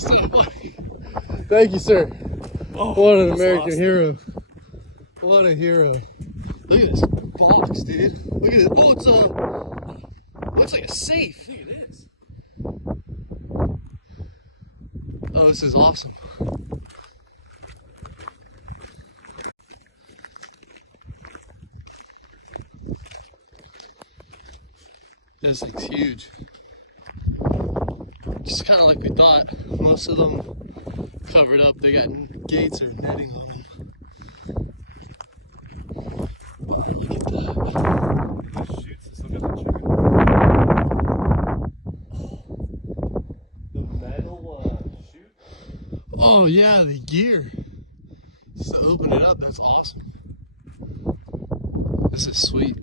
so funny. Thank you, sir. Oh, What an that's American awesome. hero. What a hero. Look at this box, dude. Look at it. Oh, it's looks like a safe. Look at this. Oh, this is awesome. This thing's huge. Just kind of like we thought. Most of them covered up. They got gates or netting on them. But look at that. Shoots this look at the chicken. The metal chute. Oh yeah, the gear. Just to open it up, that's awesome. This is sweet.